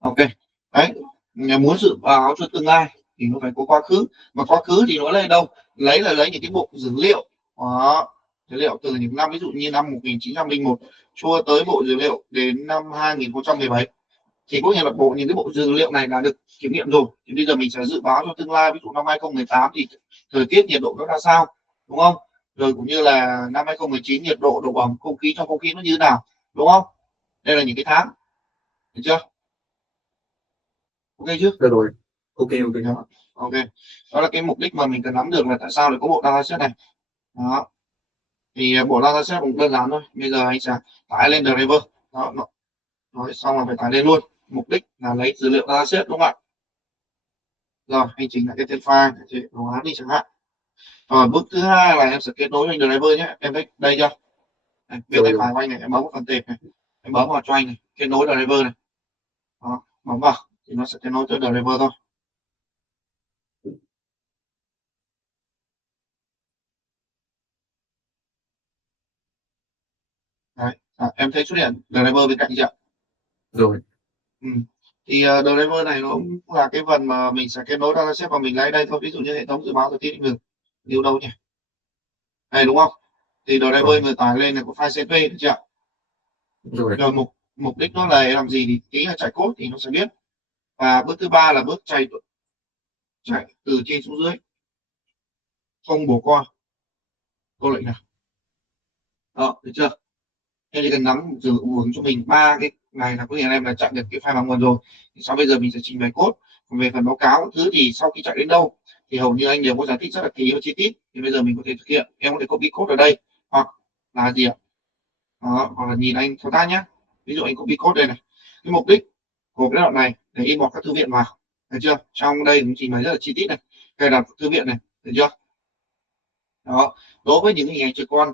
Ok. Đấy, muốn dự báo cho tương lai thì nó phải có quá khứ, mà quá khứ thì nó lấy đâu? Lấy là lấy những cái bộ dữ liệu, đó, dữ liệu từ những năm ví dụ như năm 1901 cho tới bộ dữ liệu đến năm 2017, thì có nghĩa là những cái bộ dữ liệu này đã được kiểm nghiệm rồi, thì bây giờ mình sẽ dự báo cho tương lai, ví dụ năm 2018 thì thời tiết nhiệt độ nó ra sao, đúng không? Rồi cũng như là năm 2019 nhiệt độ độ ẩm không khí trong không khí nó như thế nào, đúng không? Đây là những cái tháng, được chưa? Ok chứ? Được rồi. Ok ok. Đó. Ok, đó là cái mục đích mà mình cần nắm được là tại sao lại có bộ dataset này. Đó, thì bộ dataset cũng đơn giản thôi, bây giờ anh sẽ tải lên driver. Đó, nói xong là phải tải lên luôn, mục đích là lấy dữ liệu dataset, đúng không ạ? Rồi anh chỉnh lại cái tên file để đồ án đi chẳng hạn. Rồi bước thứ hai là em sẽ kết nối với driver nhé, em thấy đây chưa? Đây, bên tay Rồi rồi. phải của anh này, em bấm vào phần tệp này, em bấm vào cho anh này, kết nối driver này. Đó, bấm vào thì nó sẽ kết nối tới driver thôi. Đấy, em thấy xuất hiện driver bên cạnh chưa? Rồi. Ừ. Thì driver này nó cũng là cái phần mà mình sẽ kết nối dataset và mình lấy đây thôi, ví dụ như hệ thống dự báo thời tiết được điều đâu nhỉ, này đúng không? Thì driver Rồi. vừa tải lên là có file CSV, được chưa? Rồi. Rồi mục mục đích nó là làm gì thì tí là chạy code thì nó sẽ biết. Và bước thứ ba là bước chạy từ trên xuống dưới, không bỏ qua câu lệnh nào. Đó, được chưa? Thế thì cần nắm giữ vững cho mình ba cái này là có nghĩa là em đã chạy được cái file bằng nguồn rồi. Thì sau bây giờ mình sẽ trình bày code. Còn về phần báo cáo thứ thì sau khi chạy đến đâu thì hầu như anh đều có giải thích rất là kỹ và chi tiết. Thì bây giờ mình có thể thực hiện, em có thể copy code ở đây, hoặc là gì ạ? Đó, hoặc là nhìn anh thao tác nhé. Ví dụ anh copy code đây này, cái mục đích của cái đoạn này để import các thư viện vào, được chưa? Trong đây cũng trình bày rất là chi tiết này, cài đặt thư viện này, được chưa? Đó, đối với những hình ảnh trực quan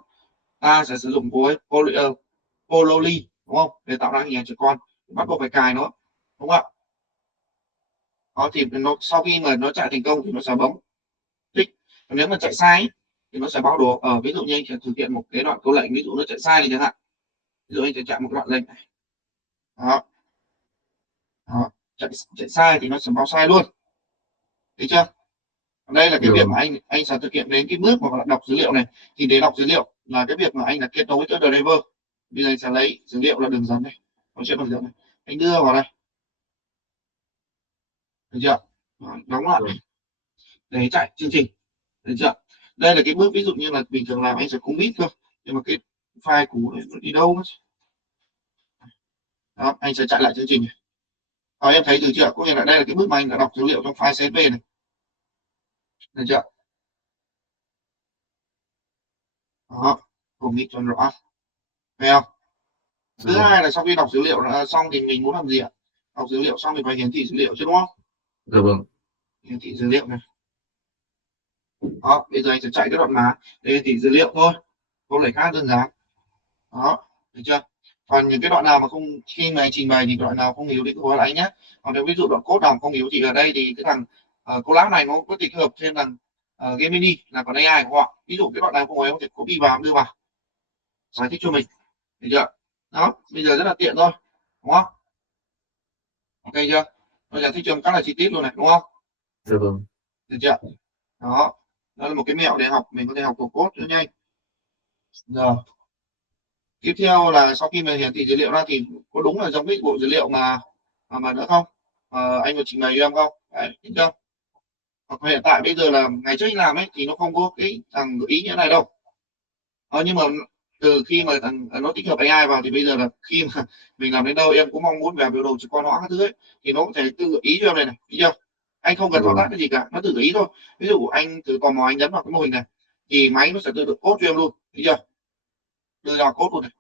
ta sẽ sử dụng với Pololi, đúng không, để tạo ra hình ảnh trực quan, bắt buộc phải cài nó, đúng không ạ? Đó thì nó sau khi mà nó chạy thành công thì nó sẽ bấm tích. Còn nếu mà chạy sai ấy, thì nó sẽ báo đồ ở, ví dụ như anh sẽ thực hiện một cái đoạn câu lệnh, ví dụ nó chạy sai thì chẳng hạn, ví dụ anh sẽ chạy một đoạn lệnh này. Đó, đó. Chạy sai thì nó sẽ báo sai luôn, thấy chưa? Đây là cái việc Rồi. mà anh sẽ thực hiện đến cái bước mà đọc dữ liệu này. Thì để đọc dữ liệu là cái việc mà anh là kết nối với driver. Bây giờ anh sẽ lấy dữ liệu là đường dẫn này, có chuyện đường dẫn này, anh đưa vào đây, được chưa? Đó, đóng lại Rồi. để chạy chương trình, được chưa? Đây là cái bước ví dụ như là bình thường làm anh sẽ không biết thôi, nhưng mà cái file cũ này nó đi đâu mất. Đó, anh sẽ chạy lại chương trình này. Đó, em thấy được chưa? Có nghĩa là đây là cái bước mà anh đã đọc dữ liệu trong file CSV này, được chưa? Đó, cùng đi cho rõ, thấy không? Thứ Rồi. hai là sau khi đọc dữ liệu xong thì mình muốn làm gì ạ? Đọc dữ liệu xong thì phải hiển thị dữ liệu chứ, đúng không? Dạ vâng. Hiển thị dữ liệu này. Đó, bây giờ anh sẽ chạy cái đoạn mà để hiển thị dữ liệu thôi, câu lệnh khác đơn giản. Đó, được chưa? Còn những cái đoạn nào mà không, khi mà anh trình bày thì đoạn nào không hiểu thì cứ hỏi lại nhé. Còn nếu ví dụ đoạn code nào không hiểu thì ở đây thì cái thằng collab này nó có tích hợp trên thằng Gemini là còn AI của họ, ví dụ cái đoạn nào không hiểu thì copy vào đưa vào giải thích cho mình, được chưa? Đó, bây giờ rất là tiện thôi, đúng không? Ok chưa? Nó giải thích cho em khá là chi tiết luôn này, đúng không? Dạ vâng. Được chưa? Đó, đó là một cái mẹo để học, mình có thể học code rất nhanh. Rồi tiếp theo là sau khi mà hiển thị dữ liệu ra thì có đúng là giống cái bộ dữ liệu mà nữa không, anh có trình bày cho em không? Đấy, thích không? Hoặc hiện tại bây giờ là ngày trước anh làm ấy thì nó không có cái thằng gợi ý như thế này đâu. Nhưng mà từ khi mà thằng nó tích hợp AI vào thì bây giờ là khi mà mình làm đến đâu em cũng mong muốn về biểu đồ trực quan hóa các thứ ấy, thì nó có thể tự gợi ý cho em này, này, thấy chưa? Anh không cần thao tác Rồi. cái gì cả, nó tự gợi ý thôi. Ví dụ anh thử tò mò anh nhấn vào cái mô hình này thì máy nó sẽ tự động code cho em luôn, thấy chưa? Tự đọc code luôn này.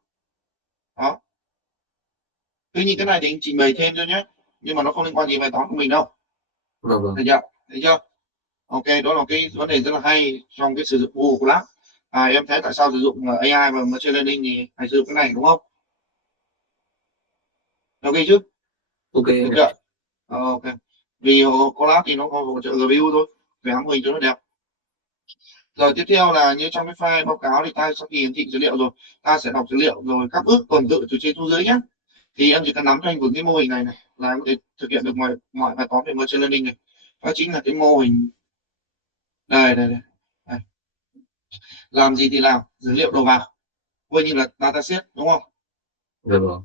Đó, tuy nhiên cái này thì anh trình bày thêm cho nhé, nhưng mà nó không liên quan gì bài toán của mình đâu, Dạ vâng. được chưa? Thấy chưa? Ok, đó là cái vấn đề rất là hay trong cái sử dụng Google Colab. Em thấy tại sao sử dụng AI và machine learning thì phải sử dụng cái này, đúng không? Ok chứ? Ok Được anh ạ. chưa? Ok, vì Colab thì nó có hỗ trợ review thôi, vẽ mô hình cho nó đẹp. Rồi tiếp theo là như trong cái file báo cáo thì ta sau khi hiển thị dữ liệu rồi, ta sẽ đọc dữ liệu rồi các bước tuần tự từ trên xuống dưới nhé. Thì em chỉ cần nắm cho anh vững cái mô hình này này, là em có thể thực hiện được mọi bài toán về machine learning này. Đó chính là cái mô hình đây. Làm gì thì làm, dữ liệu đầu vào coi như là dataset, đúng không? Dạ vâng.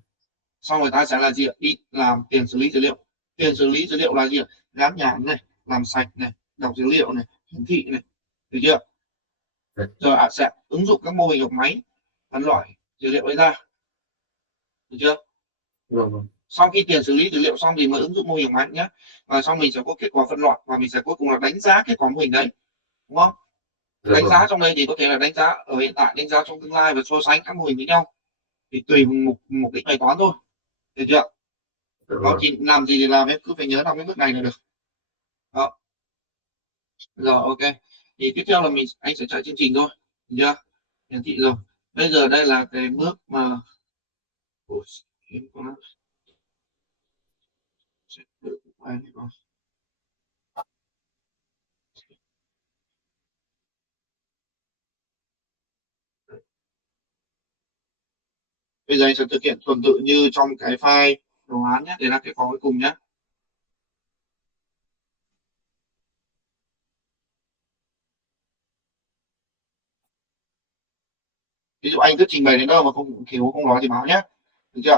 Xong người ta sẽ là gì ạ? Đi làm tiền xử lý dữ liệu. Tiền xử lý dữ liệu là gì ạ? Gắn nhãn này, làm sạch này, đọc dữ liệu này, hiển thị này, được chưa? Dạ. Rồi sẽ ứng dụng các mô hình học máy phân loại dữ liệu ấy ra, được chưa? Vâng. Sau khi tiền xử lý dữ liệu xong thì mới ứng dụng mô hình học máy nhé, và xong mình sẽ có kết quả phân loại và mình sẽ cuối cùng là đánh giá kết quả mô hình đấy, đúng không? Dạ Đánh vâng. giá trong đây thì có thể là đánh giá ở hiện tại, đánh giá trong tương lai và so sánh các mô hình với nhau, thì tùy mục đích bài toán thôi, được chưa? Dạ Đó, vâng. thì làm gì thì làm, em cứ phải nhớ làm cái bước này là được. Đó. Rồi ok, thì tiếp theo là anh sẽ chạy chương trình thôi, được chưa? Hiển thị rồi. Bây giờ đây là cái bước mà bây giờ anh sẽ thực hiện tuần tự như trong cái file đồ án nhé, để là cái khóa cuối cùng nhé. Ví dụ anh cứ trình bày đến đâu mà không thiếu không nói thì báo nhé, được chưa?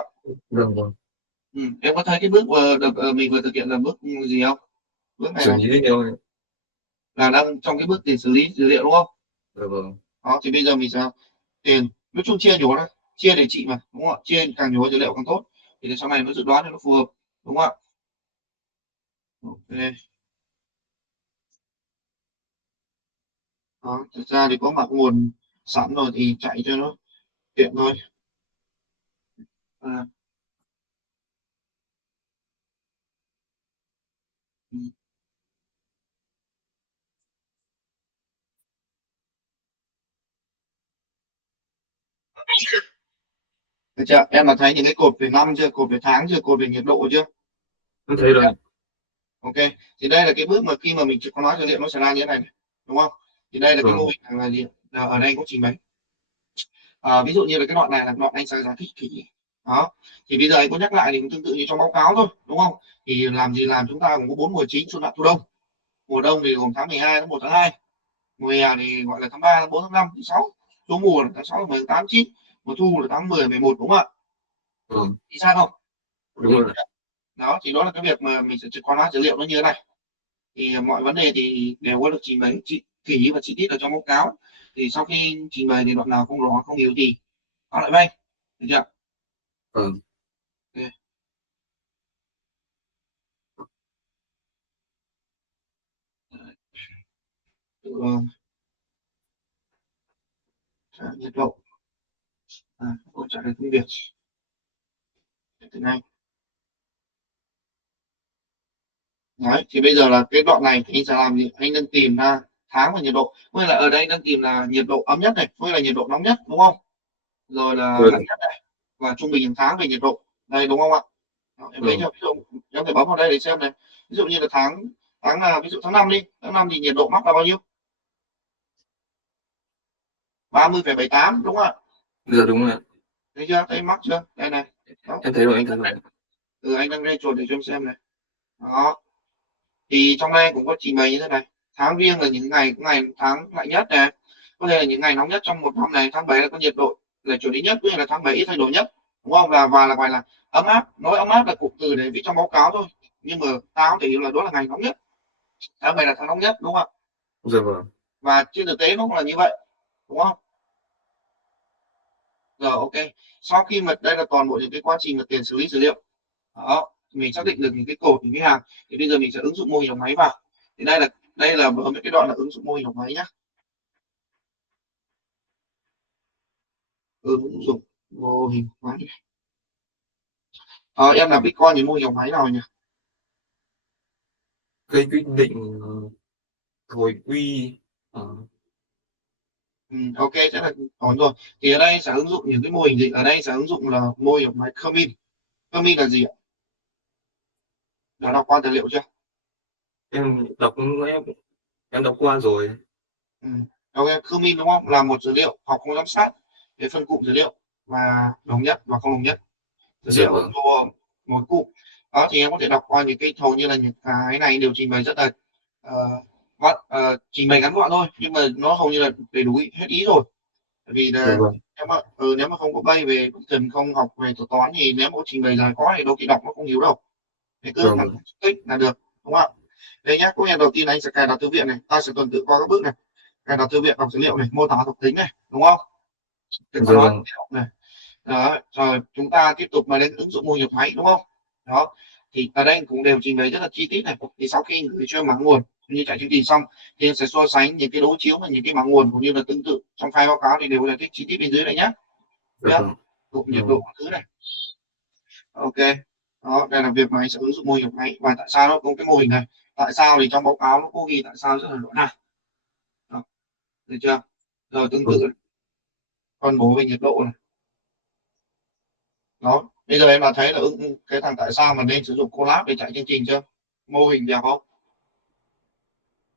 Vâng. Em có thấy cái bước mình vừa thực hiện là bước gì không? Bước này Xử này lý dữ liệu. là đang trong cái bước tiền xử lý dữ liệu, đúng không? Dạ vâng. Đó, thì bây giờ mình sẽ tiền nói chung chia nhố đấy, chia để trị mà, đúng không ạ? Chia càng nhố dữ liệu càng tốt, thì để sau này nó dự đoán cho nó phù hợp, đúng không ạ? Ok. Đó, thực ra thì có mặt nguồn sẵn rồi thì chạy cho nó tiện thôi. À, ừ. Được chưa? Em mà thấy những cái cột về năm chưa, cột về tháng chưa, cột về nhiệt độ chưa? Em thấy rồi. Ok, thì đây là cái bước mà khi mà mình có nói dữ liệu nó sẽ ra như thế này, đúng không? Thì đây là cái mô Vâng. hình là gì? Là ở đây có trình bày. Ví dụ như là cái đoạn này là đoạn anh sẽ giải thích kỹ. Đó, thì bây giờ anh có nhắc lại thì cũng tương tự như trong báo cáo thôi, đúng không? Thì làm gì làm, chúng ta cũng có 4 mùa chính, xuân hạ thu đông. Mùa đông thì gồm tháng 12 đến 1 tháng 2, mùa hè thì gọi là tháng 3 tháng 4 tháng 5 tháng 6, số mùa là tháng 6 tháng 10 tháng 8 9, mùa thu là tháng 10 11, đúng không ạ? Vâng. Thì sao không? Đúng rồi. Đó, thì đó là cái việc mà mình sẽ quan sát dữ liệu nó như thế này. Thì mọi vấn đề thì đều có được trình bày kỹ và chi tiết ở trong báo cáo. Thì sau khi trình bày thì đoạn nào không rõ không hiểu thì họ lại vay, được chưa? Vâng. Ok. Nhiệt độ, hỗ trợ được tiếng Việt tiếng Anh. Đấy, thì bây giờ là cái đoạn này thì anh sẽ làm gì? Anh đang tìm ra tháng và nhiệt độ. Với lại ở đây đang tìm là nhiệt độ ấm nhất này, với là nhiệt độ nóng nhất, đúng không? Rồi là lạnh Vâng. nhất này, và trung bình hàng tháng về nhiệt độ. Đây, đúng không ạ? Đó, em lấy Vâng. cho ví dụ, em phải bấm vào đây để xem này. Ví dụ như là tháng tháng là ví dụ tháng 5 đi, tháng 5 thì nhiệt độ mắc là bao nhiêu? 30,78, đúng không ạ? Dạ đúng rồi ạ. Thấy chưa? Thấy mắc chưa? Đây này. Đó. Em thấy rồi, anh thấy rồi. Anh đang lên chuột để cho em xem này. Đó. Thì trong đây cũng có trình bày như thế này. Tháng riêng là những ngày có ngày tháng lạnh nhất này, có thể là những ngày nóng nhất trong một năm này. Tháng 7 là có nhiệt độ là chuẩn lý nhất, cũng như là tháng 7 ít thay đổi nhất, đúng không? Và là gọi là ấm áp. Nói ấm áp là cụm từ để viết trong báo cáo thôi, nhưng mà tao thì hiểu là đó là ngày nóng nhất. Tháng 7 là tháng nóng nhất, đúng không? Dạ vâng. Và trên thực tế nó cũng là như vậy, đúng không? Rồi ok, sau khi mà đây là toàn bộ những cái quá trình mà tiền xử lý dữ liệu. Đó, mình xác định được những cái cột, những cái hàng, thì bây giờ mình sẽ ứng dụng mô hình học máy vào. Thì đây là ở cái đoạn là ứng dụng mô hình học máy nhá. Ứng dụng mô hình máy. Em làm Bitcoin những mô hình học máy nào nhỉ? Gây quyết định hồi quy. Ok, sẽ là ổn rồi. Thì ở đây sẽ ứng dụng những cái mô hình gì? Ở đây sẽ ứng dụng là mô hình học máy Kermin. Kermin là gì ạ? Đã đọc qua tài liệu chưa? em đọc em em đọc qua rồi. Ok, Kermin đúng không? Là một dữ liệu học không giám sát để phân cụm dữ liệu và đồng nhất và không đồng nhất. Dữ Dạ liệu vâng. cho một cụm. Đó thì em có thể đọc qua những cái hầu như là những cái này điều chỉnh bày rất là trình bày ngắn gọn thôi, nhưng mà nó hầu như là đầy đủ hết ý rồi. Bởi vì Dạ là vâng. nếu mà không có bay về cũng cần không học về thuật toán thì nếu mà có trình bày dài quá thì đôi khi đọc nó không hiểu đâu, thì cứ Vâng nắm vâng. tích là được, đúng không ạ? Đây nhá, câu chuyện đầu tiên anh sẽ cài đặt thư viện này, ta sẽ tuần tự qua các bước này: cài đặt thư viện, đọc dữ liệu này, mô tả thuộc tính này, đúng không? Kết quả Dạ nói vâng. này. Đó, rồi chúng ta tiếp tục mà đến ứng dụng mô hình máy, đúng không? Đó, thì ở đây cũng đều trình bày rất là chi tiết này. Thì sau khi gửi cho mã nguồn như chạy chương trình xong thì em sẽ so sánh những cái đối chiếu và những cái mã nguồn cũng như là tương tự trong file báo cáo thì đều là chi tiết bên dưới này nhé. Dạ Nhá, vâng. cũng Dạ nhiệt độ vâng. thứ này. Ok. Đó, đây là việc mà anh sẽ ứng dụng mô hình máy và tại sao nó có cái mô hình này, tại sao thì trong báo cáo nó có ghi tại sao rất là rõ ràng. Đó, được chưa? Rồi tương tự Vâng. phân bố về nhiệt độ này. Đó, bây giờ em đã thấy là cái thằng tại sao mà nên sử dụng Colab để chạy chương trình chưa? Mô hình đẹp không?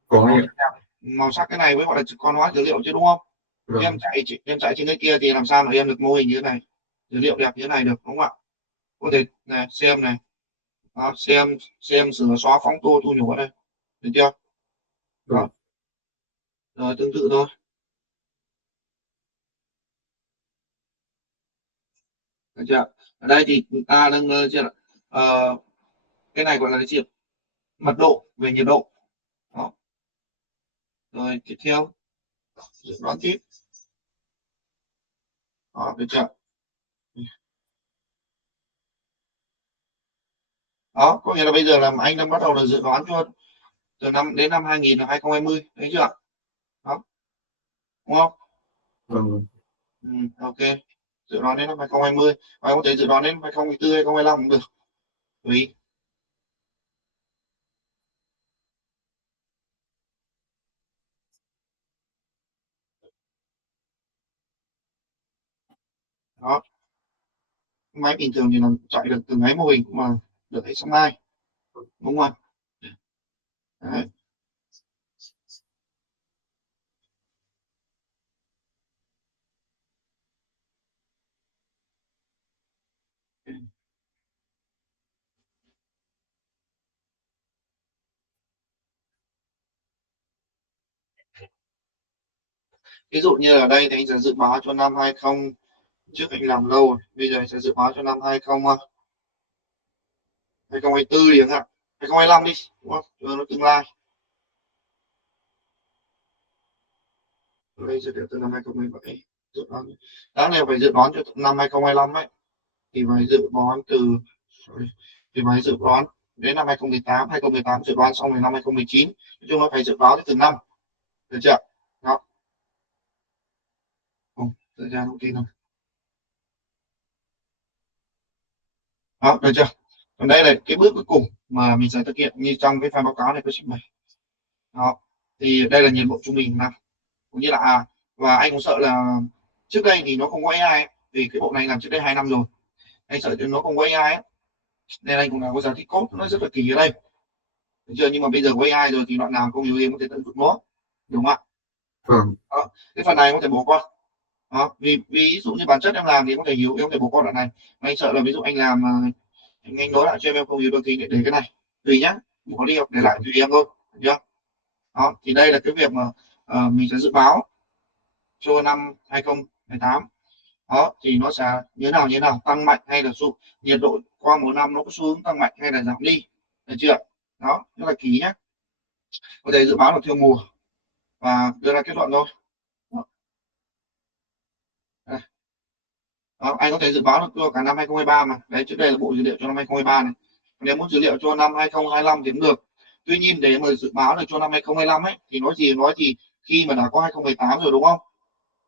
Có Đó, ạ. màu sắc cái này mới gọi là con hóa dữ liệu chứ, đúng không? Vâng. Em chạy trên cái kia thì làm sao mà em được mô hình như thế này, dữ liệu đẹp như thế này được, đúng không ạ? Có thể này, xem này. Đó, xem sửa xóa phóng tô thu nhỏ đây, được chưa? Đó, Vâng. rồi tương tự thôi. Được chưa? Ở đây thì chúng ta đang chưa ờ, cái này gọi là cái gì? Mật độ về nhiệt độ. Đó. Rồi tiếp theo dự đoán tiếp. Đó, được chưa? Đó có nghĩa là bây giờ là anh đang bắt đầu là dự đoán cho từ năm đến năm 2000 là 2020, thấy chưa? Đó, đúng không? Vâng. Ừ, ok, dự đoán đến năm 2020 và có thể dự đoán đến 2024 2025 cũng được, tùy. Đó, máy bình thường thì là chạy được từ mấy mô hình cũng mà được hết sáng mai, đúng không? Đấy. Ví dụ như ở đây thì anh sẽ dự báo cho năm 20, trước anh làm lâu rồi, bây giờ anh sẽ dự báo cho năm 20 2024 đi chẳng hạn, 2025 đi, đúng không? Cho nó tương lai. Đây sẽ từ năm 2017 dự đoán. Đáng lẽ phải dự đoán cho năm 2025 ấy, thì phải dự đoán từ thì phải dự đoán đến năm 2018, 2018 dự đoán xong rồi năm 2019, nói chung nó phải dự báo từng năm, được chưa? Đó. Thời gian thông tin không? Đó, được chưa? Còn đây là cái bước cuối cùng mà mình sẽ thực hiện như trong cái file báo cáo này tôi trình bày. Đó, thì đây là nhiệt độ trung bình năm, cũng như là và anh cũng sợ là trước đây thì nó không có AI ấy, vì cái bộ này làm trước đây 2 năm rồi, anh sợ nó không có AI ấy, nên anh cũng đã có giải thích code nó rất là kỳ ở đây, được chưa? Nhưng mà bây giờ có AI rồi thì đoạn nào công yếu em có thể tận dụng nó, đúng không ạ? Vâng. Đó, cái phần này có thể bỏ qua. Đó, vì ví dụ như bản chất em làm thì có thể hiểu, em có thể bỏ qua đoạn này. Mà anh sợ là ví dụ anh làm anh nói lại cho em không hiểu đôi khi để cái này, tùy nhá, bỏ đi hoặc để Dạ. lại tùy em thôi, được chưa? Đó thì đây là cái việc mà mình sẽ dự báo cho năm 2018. Đó thì nó sẽ như nào, tăng mạnh hay là nhiệt độ qua một năm nó có xu hướng tăng mạnh hay là giảm đi, được chưa? Đó rất là kỹ nhé, có thể dự báo được theo mùa và đưa ra kết luận thôi. Đó. Đó, anh có thể dự báo được cho cả năm 2023 mà đấy, trước đây là bộ dữ liệu cho năm 2023 này. Nếu muốn dữ liệu cho năm 2025 thì cũng được. Tuy nhiên để mà dự báo được cho năm 2025 ấy thì nói gì khi mà đã có 2018 rồi, đúng không?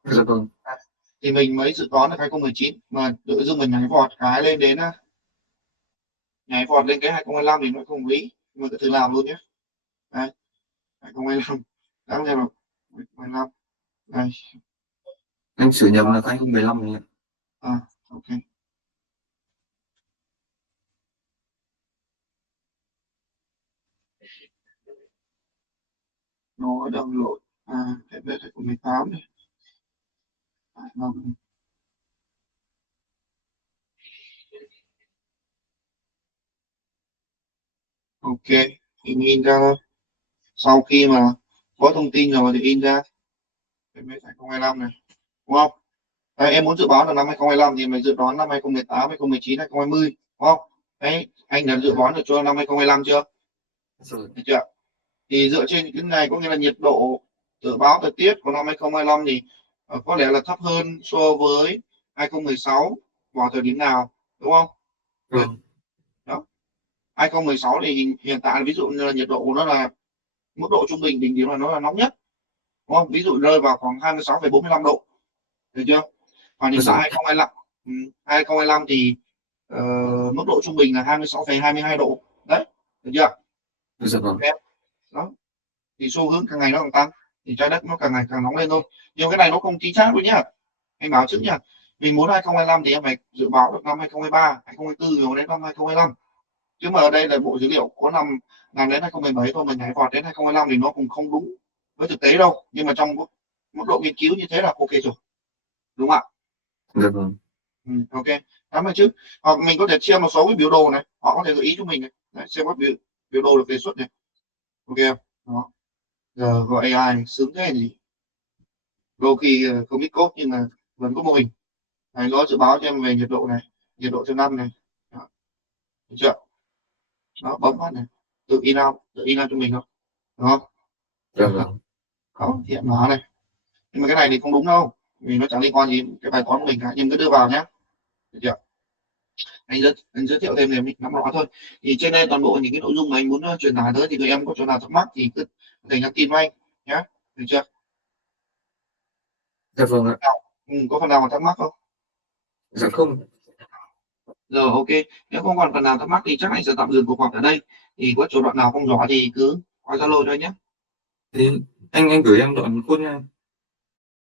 Dạ vâng. À, thì mình mới dự đoán được 2019 mà tự dưng mình nhảy vọt cái lên đến nhảy vọt lên cái 2025 thì nó không lý, mà cứ thử làm luôn nhé. Đấy, 2025 đáng ra là 2025 đây. Em sửa nhầm là 2015 này ạ. Ok, nó đang lỗi hết về 2018 này. Vâng. Ok, thì in ra thôi. Sau khi mà có thông tin rồi thì in ra cái mấy 2025 này, đúng không? Đấy, em muốn dự báo là năm 2025 thì mày dự đoán năm 2018, 2019, 2020, đúng không? Đấy, anh đã dự đoán được cho năm 2025 chưa? Rồi. Được chưa? Thì dựa trên những cái này có nghĩa là nhiệt độ dự báo thời tiết của năm 2025 thì có lẽ là thấp hơn so với 2016 vào thời điểm nào, đúng không? Đấy, Vâng. đó. 2016 thì hiện tại ví dụ như là nhiệt độ của nó là mức độ trung bình đỉnh điểm là nó là nóng nhất, đúng không? Ví dụ rơi vào khoảng 26,45 độ, được chưa? Còn hiện tại Rồi. 2025, 2025 thì ờ, mức độ trung bình là 26,22 độ. Đấy, được chưa? Dạ vâng. Em, đó. Thì xu hướng càng ngày nó càng tăng, thì trái đất nó càng ngày càng nóng lên thôi. Nhưng cái này nó không chính xác đâu nhá. Anh báo trước nhá. Mình muốn 2025 thì em phải dự báo được năm 2023, 2024 rồi đến năm 2025. Chứ mà ở đây là bộ dữ liệu có năm làm đến 2017 thôi, mình nhảy vọt đến 2025 thì nó cũng không đúng với thực tế đâu. Nhưng mà trong mức độ nghiên cứu như thế là ok rồi, đúng không ạ? Dạ vâng. Ok, cảm ơn chứ. Hoặc mình có thể xem một số cái biểu đồ này, họ có thể gợi ý cho mình này. Đấy, xem các biểu đồ được đề xuất này, ok không? Đó. Giờ gọi AI sướng thế gì, đôi khi không biết code nhưng mà vẫn có mô hình. Đấy, nó dự báo cho em về nhiệt độ này, nhiệt độ theo năm này. Đó. Được chưa? Đó, bấm phát này, tự in out cho mình không, đúng không? Dạ vâng. Đó, hiện hóa này. Nhưng mà cái này thì không đúng đâu, vì nó chẳng liên quan gì đến cái bài toán của mình cả, nhưng cứ đưa vào nhé. Được chưa? Anh giới thiệu thêm để mình nắm rõ thôi. Thì trên đây toàn bộ những cái nội dung mà anh muốn truyền tải tới, thì tụi em có chỗ nào thắc mắc thì cứ có thể nhắn tin với anh nhé. Được chưa? Dạ vâng ạ. Có phần nào mà thắc mắc không? Dạ không. Rồi, ok. Nếu không còn phần nào thắc mắc thì chắc anh sẽ tạm dừng cuộc họp ở đây. Thì có chỗ đoạn nào không rõ thì cứ qua Zalo cho anh nhé. Thế anh gửi em đoạn code nha.